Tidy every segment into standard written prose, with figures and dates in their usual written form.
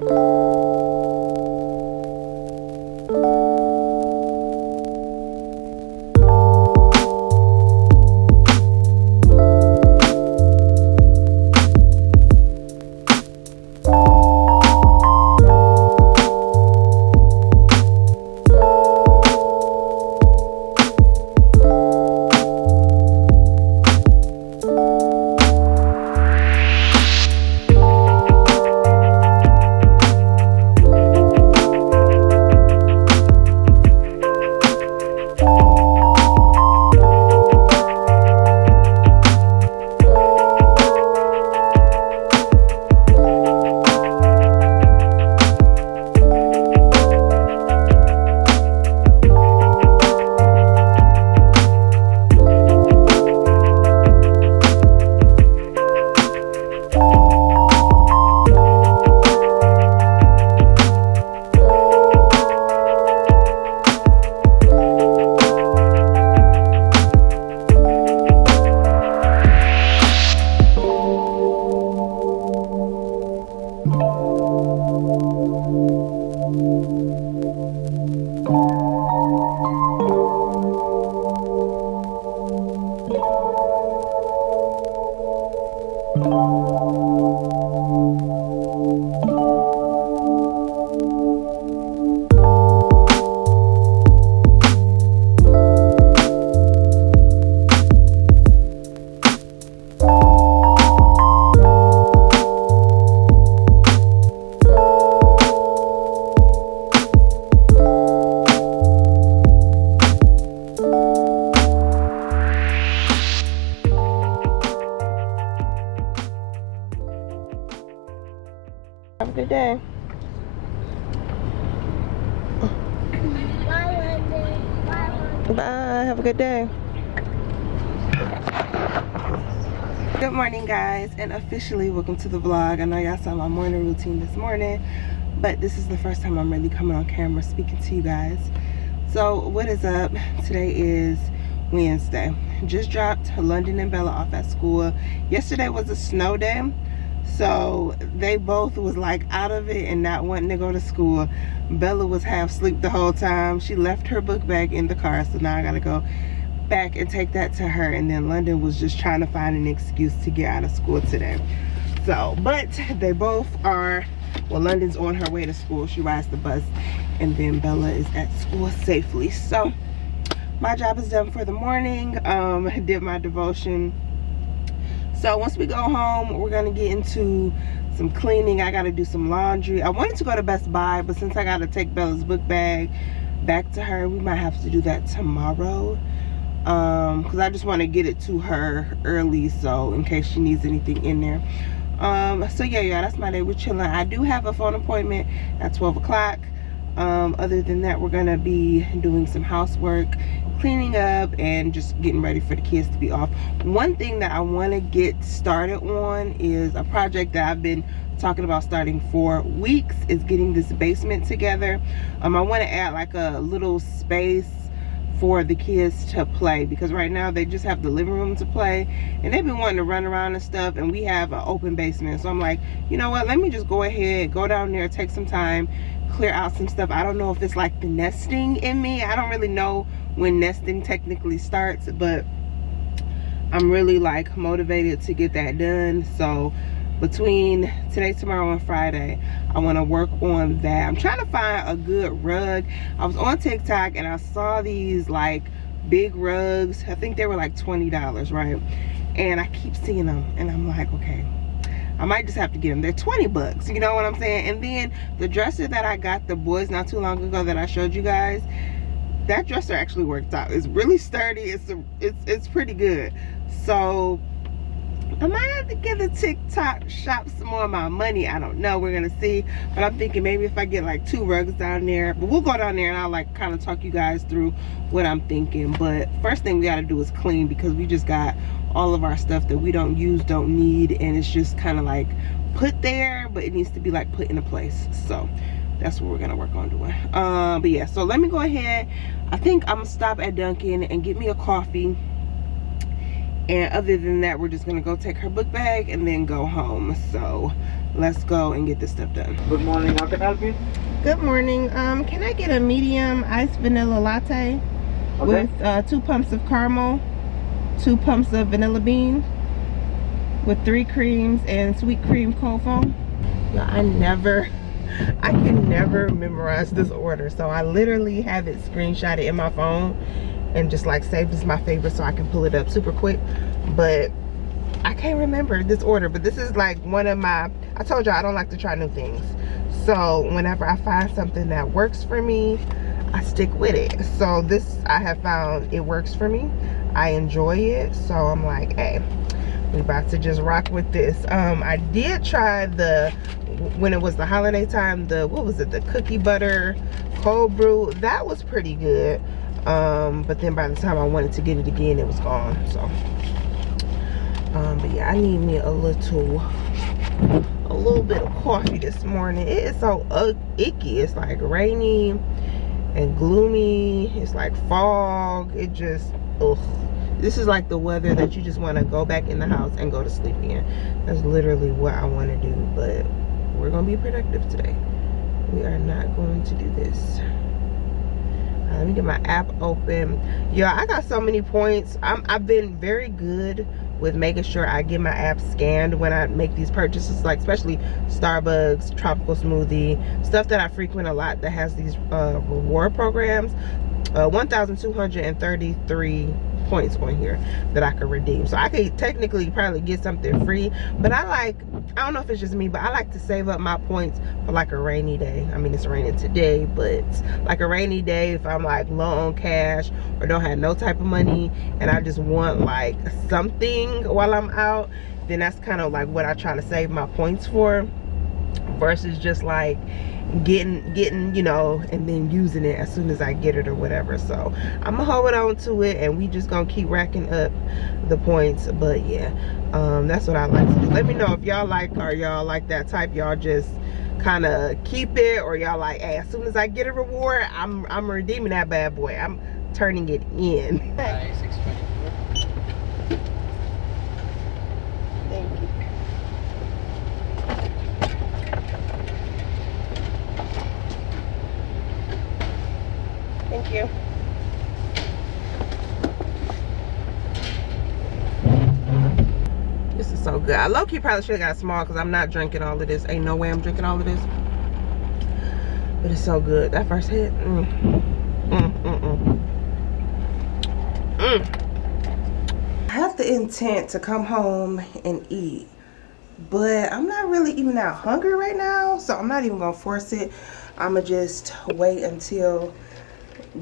Have a good day. Bye. Have a good day. Good morning, guys, and officially welcome to the vlog. I know y'all saw my morning routine this morning, but this is the first time I'm really coming on camera speaking to you guys. So what is up? Today is Wednesday. Just dropped London and Bella off at school. Yesterday was a snow day, so they both was like out of it and not wanting to go to school. Bella was half asleep the whole time. She left her book bag in the car, so now I gotta go back and take that to her. And then London was just trying to find an excuse to get out of school today. So, but they both are, well, London's on her way to school. She rides the bus, and then Bella is at school safely. So my job is done for the morning. I did my devotion. So once we go home, we're gonna get into some cleaning. I gotta do some laundry. I wanted to go to Best Buy, but since I gotta take Bella's book bag back to her, we might have to do that tomorrow. Because I just want to get it to her early, so in case she needs anything in there. So yeah, that's my day. We're chilling. I do have a phone appointment at 12 o'clock. Other than that, we're gonna be doing some housework, cleaning up, and just getting ready for the kids to be off. One thing that I want to get started on is a project that I've been talking about starting for weeks, is getting this basement together. I want to add like a little space for the kids to play, because right now they just have the living room to play, and they've been wanting to run around and stuff, and we have an open basement. So I'm like, you know what, let me just go ahead, go down there, take some time, clear out some stuff. I don't know if it's like the nesting in me. I don't really know when nesting technically starts, but I'm really like motivated to get that done. So between today, tomorrow, and Friday, I want to work on that. I'm trying to find a good rug. I was on TikTok and I saw these like big rugs. I think they were like $20, right? And I keep seeing them and I'm like, okay, I might just have to get them. They're 20 bucks, you know what I'm saying? And then the dresser that I got the boys not too long ago that I showed you guys, that dresser actually worked out. It's really sturdy. It's pretty good. So I might have to give the TikTok shop some more of my money. I don't know. We're gonna see. But I'm thinking maybe if I get like 2 rugs down there. But we'll go down there and I'll like kind of talk you guys through what I'm thinking. But first thing we gotta do is clean, because we just got all of our stuff that we don't use, don't need, and it's just kind of like put there, but it needs to be like put in a place. So that's what we're gonna work on doing. But yeah, so let me go ahead. I think I'm gonna stop at Dunkin' and get me a coffee. And other than that, we're just gonna go take her book bag and then go home. So let's go and get this stuff done. Good morning, how can I help you? Good morning. Can I get a medium iced vanilla latte with 2 pumps of caramel, 2 pumps of vanilla bean, with 3 creams and sweet cream cold foam? Yeah, I can never memorize this order, so I literally have it screenshotted in my phone and just like saved as my favorite so I can pull it up super quick. But I can't remember this order. But this is like one of my, I told y'all I don't like to try new things, so whenever I find something that works for me, I stick with it. So this, I have found it works for me. I enjoy it, so I'm like, hey, we about to just rock with this. I did try the, when it was the holiday time, the, what was it, the cookie butter cold brew. That was pretty good, but then by the time I wanted to get it again, it was gone. So but yeah, I need me a little bit of coffee this morning. It is so icky. It's like rainy and gloomy. It's like fog. It just, ugh. This is like the weather that you just want to go back in the house and go to sleep in. That's literally what I want to do, but we're going to be productive today. We are not going to do this. Let me get my app open. Yeah, I got so many points. I've been very good with making sure I get my app scanned when I make these purchases, like especially Starbucks, tropical smoothie, stuff that I frequent a lot that has these reward programs. 1,233 points on here that I could redeem, so I could technically probably get something free, but I don't know if it's just me, but I like to save up my points for like a rainy day. I mean, it's raining today, but like a rainy day, if I'm like low on cash or don't have no type of money and I just want like something while I'm out, then that's kind of like what I try to save my points for, versus just like getting you know, and then using it as soon as I get it or whatever. So I'm gonna hold on to it and we just gonna keep racking up the points. But yeah, that's what I like to do. Let me know if y'all like, are y'all like that type, y'all just kind of keep it, or y'all like, hey, as soon as I get a reward, I'm redeeming that bad boy, I'm turning it in. Thank you. Thank you. This is so good. I low-key probably should have got small because I'm not drinking all of this. Ain't no way I'm drinking all of this. But it's so good. That first hit. I have the intent to come home and eat, but I'm not really even that hungry right now, so I'm not even gonna force it. I'ma just wait until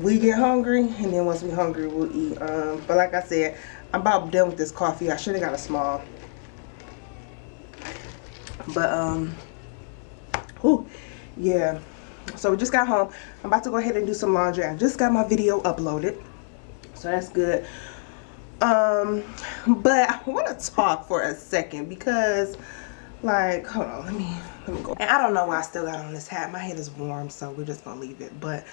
we get hungry, and then once we hungry, we'll eat. But like I said, I'm about done with this coffee. I should have got a small, but yeah. So we just got home. I'm about to go ahead and do some laundry. I just got my video uploaded, so that's good. But I want to talk for a second because, like, hold on, let me go. And I don't know why I still got on this hat. My head is warm, so we're just gonna leave it. But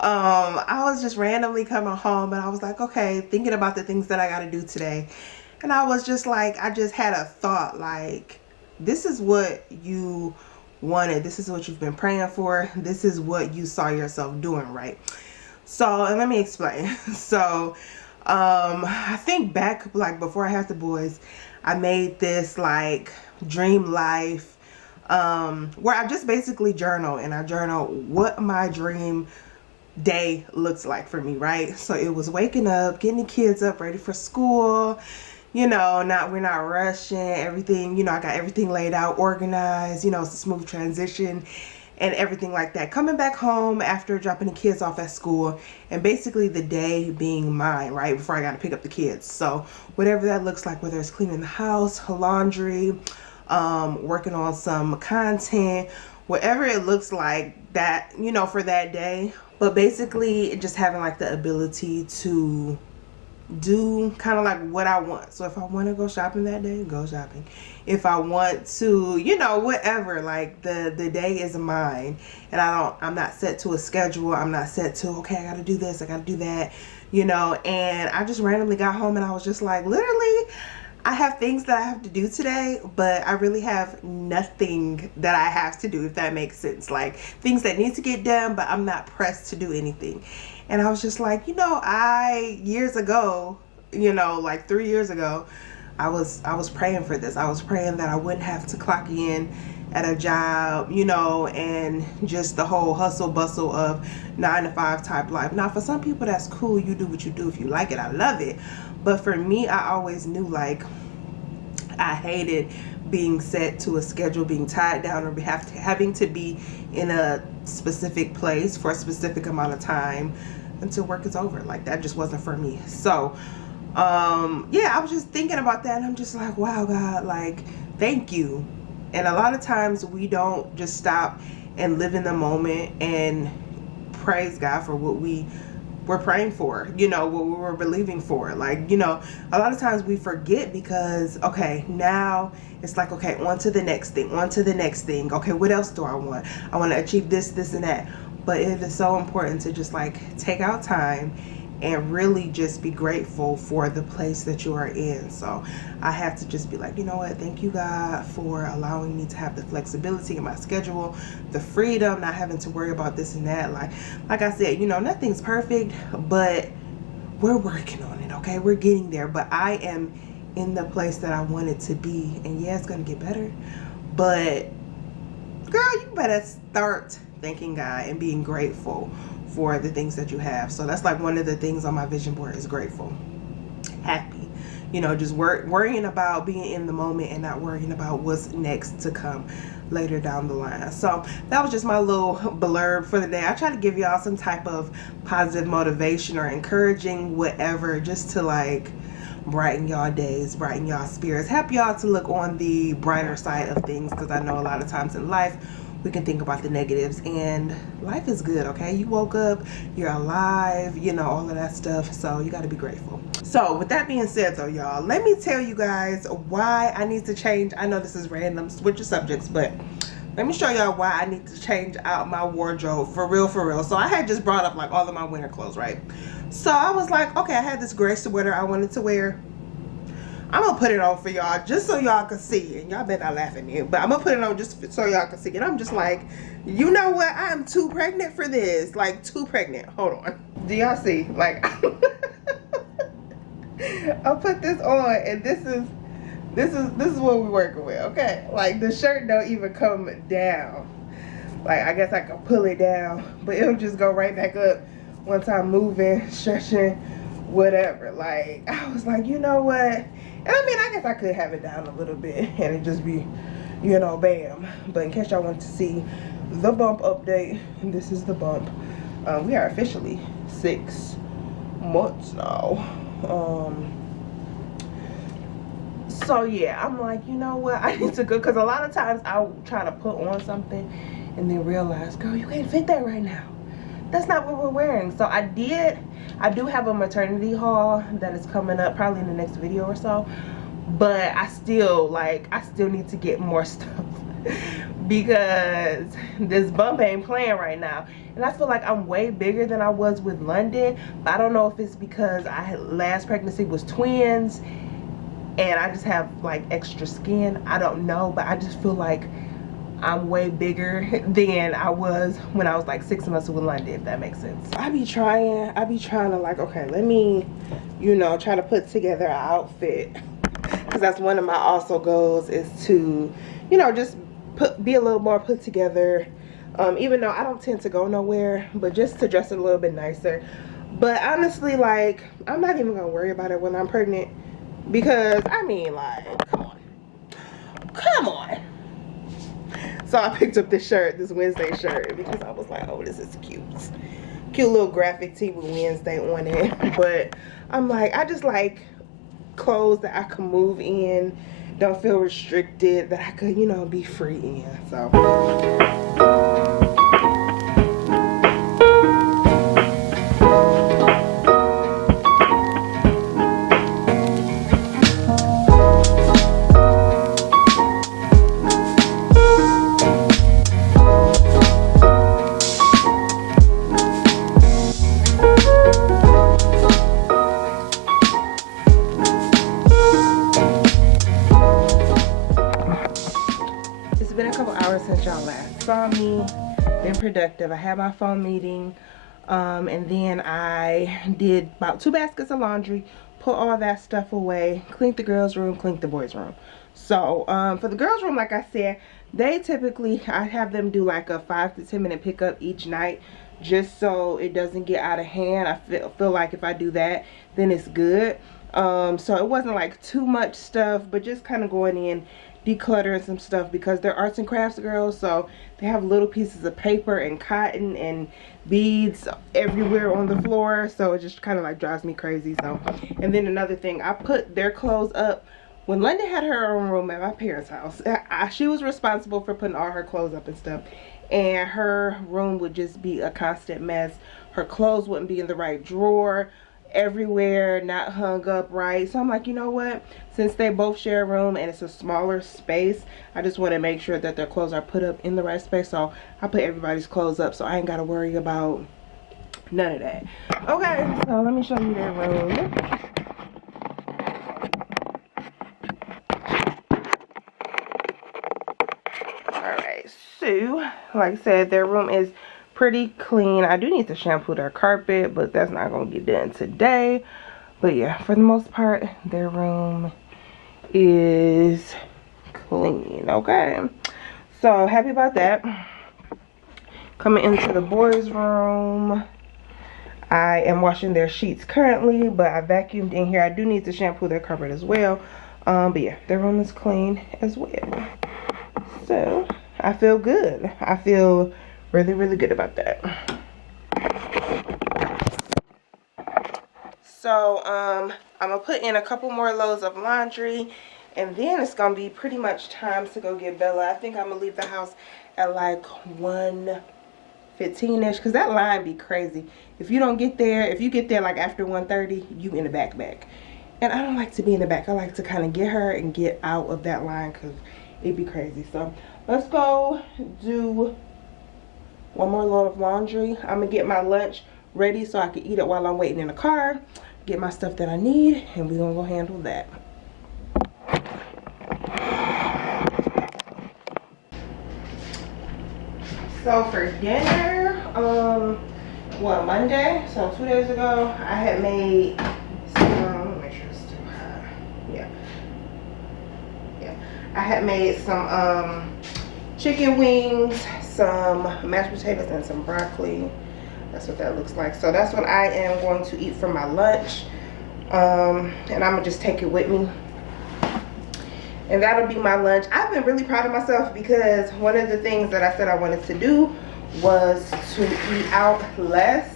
I was just randomly coming home and I was like, okay, thinking about the things that I gotta do today, and I was just like, I just had a thought, like, this is what you wanted, this is what you've been praying for, this is what you saw yourself doing, right? So, and let me explain. So I think back, like before I had the boys, I made this like dream life where I just basically journal, and I journal what my dream day looks like for me, right? So it was waking up, getting the kids up ready for school, you know, we're not rushing everything, you know, I got everything laid out, organized, you know, it's a smooth transition and everything like that. Coming back home after dropping the kids off at school, and basically the day being mine, right, before I got to pick up the kids. So whatever that looks like, whether it's cleaning the house, laundry, working on some content, whatever it looks like that, you know, for that day. But basically just having like the ability to do kind of like what I want. So if I want to go shopping that day, go shopping. If I want to, you know, whatever, like the day is mine, and I'm not set to a schedule. I'm not set to, okay, I gotta do this, I gotta do that, you know. And I just randomly got home and I was just like, literally, I have things that I have to do today, but I really have nothing that I have to do, if that makes sense. Like things that need to get done, but I'm not pressed to do anything. And I was just like, years ago, like 3 years ago, I was praying for this. I was praying that I wouldn't have to clock in at a job, and just the whole hustle bustle of 9 to 5 type life. Now, for some people, that's cool. You do what you do. If you like it, I love it. But for me, I always knew, like, I hated being set to a schedule, being tied down, or having to be in a specific place for a specific amount of time until work is over. Like, that just wasn't for me. So, yeah, I was just thinking about that, and I'm just like, wow, God, like, thank you. And a lot of times we don't just stop and live in the moment and praise God for what we're praying for, what we were believing for. Like, a lot of times we forget because, okay, now it's like, okay, on to the next thing, on to the next thing. Okay, what else do I want? I want to achieve this, this, and that. But it is so important to just like take out time and really just be grateful for the place that you are in. So I have to just be like, you know what, thank you, God, for allowing me to have the flexibility in my schedule, the freedom, not having to worry about this and that. Like I said, nothing's perfect, but we're working on it, okay? We're getting there. But I am in the place that I wanted to be. And yeah, it's gonna get better, but girl, you better start thanking God and being grateful for the things that you have. So that's like one of the things on my vision board is grateful, happy, just worrying about being in the moment and not worrying about what's next to come later down the line. So that was just my little blurb for the day. I try to give y'all some type of positive motivation or encouraging whatever, just to like brighten y'all days, brighten y'all spirits, help y'all to look on the brighter side of things, because I know a lot of times in life we can think about the negatives, and life is good, okay? You woke up, you're alive, all of that stuff, so you got to be grateful. So with that being said though, y'all, let me tell you guys why I need to change. I know this is random, switch of subjects, but let me show y'all why I need to change out my wardrobe for real. So I had just brought up like all of my winter clothes, right? So I was like, okay, I had this gray sweater I wanted to wear. I'm gonna put it on for y'all just so y'all can see it. And y'all better not laugh at me, but I'm gonna put it on just so y'all can see it. I'm just like, you know what? I'm too pregnant for this. Like, too pregnant. Hold on. Do y'all see? Like, I'll put this on, and this is what we're working with, okay? Like, the shirt don't even come down. Like, I guess I can pull it down, but it'll just go right back up once I'm moving, stretching, whatever. Like, I was like, you know what? And I mean, I guess I could have it down a little bit and it just be, bam. But in case y'all want to see the bump update, this is the bump. We are officially 6 months now. So yeah, I'm like, you know what? I need to go, because a lot of times I'll try to put on something and then realize, girl, you can't fit that right now. That's not what we're wearing. So I do have a maternity haul that is coming up probably in the next video or so, but I still need to get more stuff because this bump ain't playing right now. And I feel like I'm way bigger than I was with London, but I don't know if it's because last pregnancy was twins and I just have like extra skin. I don't know, but I just feel like I'm way bigger than I was when I was like 6 months with London, if that makes sense. I be trying to like, okay, let me, try to put together an outfit. Because that's one of my also goals, is to, just be a little more put together. Even though I don't tend to go nowhere, but just to dress a little bit nicer. But honestly, like, I'm not even going to worry about it when I'm pregnant. Because, I mean, like, come on. So I picked up this shirt, this Wednesday shirt, because I was like, oh, this is cute. Cute little graphic tee with Wednesday on it. But I'm like, I just like clothes that I can move in, don't feel restricted, that I could, be free in. So. saw me, been productive. I had my phone meeting, and then I did about 2 baskets of laundry, put all that stuff away, cleaned the girls' room, cleaned the boys' room. So for the girls' room, like I said, they typically, I have them do like a 5 to 10 minute pickup each night, just so it doesn't get out of hand. I feel like if I do that, then it's good. So it wasn't like too much stuff, but just kind of going in, decluttering some stuff, because they're arts and crafts girls, so they have little pieces of paper and cotton and beads everywhere on the floor, so it just kind of like drives me crazy. So, and then another thing, I put their clothes up when London had her own room at my parents' house. She was responsible for putting all her clothes up and stuff, and her room would just be a constant mess. Her clothes wouldn't be in the right drawer, everywhere, not hung up right. So I'm like, you know what, since they both share a room and it's a smaller space, I just want to make sure that their clothes are put up in the right space. So I put everybody's clothes up, so I ain't got to worry about none of that. Okay, so let me show you their room. Alright, so like I said, their room is pretty clean. I do need to shampoo their carpet, but that's not going to get done today. But yeah, for the most part, their room is clean. Okay, so happy about that. Coming into the boys' room, I am washing their sheets currently, but I vacuumed in here. I do need to shampoo their carpet as well. But yeah, their room is clean as well. So I feel good. I feel really, really good about that. So I'm gonna put in a couple more loads of laundry, and then it's gonna be pretty much time to go get Bella. I think I'm gonna leave the house at like 1:15ish, because that line be crazy. If you don't get there, if you get there like after 1:30, you in the back. And I don't like to be in the back. I like to kind of get her and get out of that line, because it'd be crazy. So let's go do one more load of laundry. I'm gonna get my lunch ready so I can eat it while I'm waiting in the car, get my stuff that I need, and we're gonna go handle that. So for dinner, Monday, so 2 days ago, I had made some, let me make sure it's too hot. Yeah. I had made some chicken wings, some mashed potatoes, and some broccoli. That's what that looks like. So that's what I am going to eat for my lunch. And I'm gonna just take it with me. And that'll be my lunch. I've been really proud of myself, because one of the things that I said I wanted to do was to eat out less.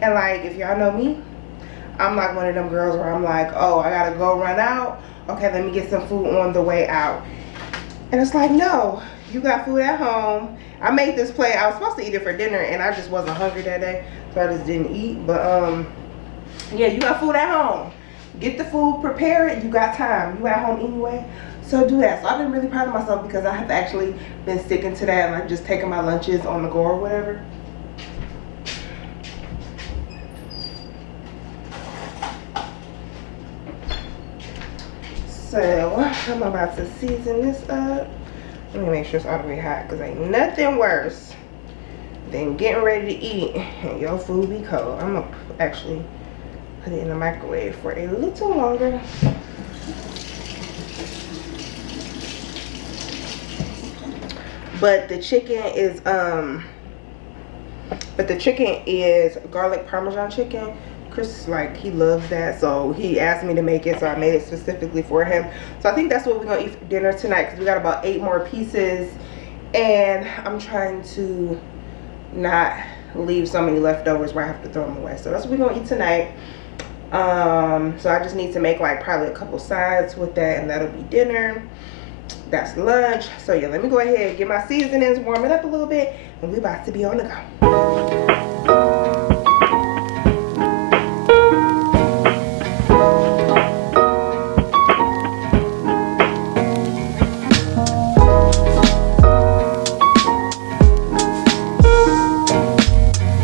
And like, if y'all know me, I'm like one of them girls where I'm like, oh, I gotta go run out. Okay, let me get some food on the way out. And it's like, no, you got food at home. I made this plate. I was supposed to eat it for dinner, and I just wasn't hungry that day, so I just didn't eat. But yeah, you got food at home. Get the food, prepare it. You got time. You at home anyway, so do that. So I've been really proud of myself, because I have actually been sticking to that, and like just taking my lunches on the go or whatever. So I'm about to season this up. Let me make sure it's all the way hot, because ain't nothing worse than getting ready to eat and your food be cold. I'm gonna actually put it in the microwave for a little longer. But the chicken is garlic parmesan chicken. Chris, like, he loves that, so he asked me to make it, so I made it specifically for him. So I think that's what we're gonna eat for dinner tonight, because we got about 8 more pieces, and I'm trying to not leave so many leftovers where I have to throw them away. So that's what we're gonna eat tonight. So I just need to make like probably a couple sides with that, and that'll be dinner. That's lunch. So yeah, let me go ahead and get my seasonings, warm it up a little bit, and we about to be on the go.